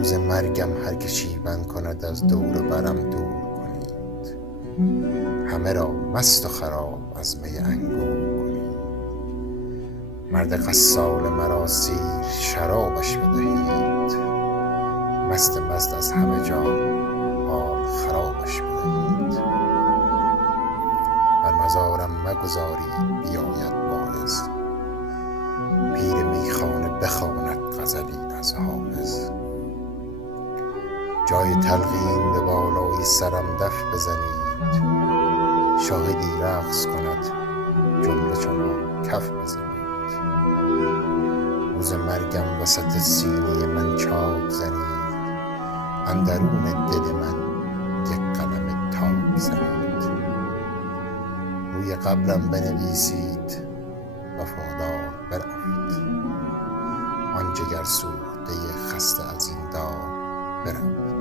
روز مرگم هر که شیون کند از دور برم دور کنید، همه را مست و خراب از می انگور کنید. مرد غسال مرا سیر شرابش بدهید، مست مست از همه جا حال خرابش بدهید. بر مزارم مگذارید بیاید واعظ، پیر میخانه بخواند غزلی از حافظ. جای تلقین به بالای سرم دف بزنید، شاهدی رقص کند جمله چنان کف بزنید. روز مرگم وسط سینه من چاک زنید، اندرون دل من یک قلم تاک زنید. روی قبرم بنویسید وفادار بروید، آن جگر سوخته خسته از این دار بروید.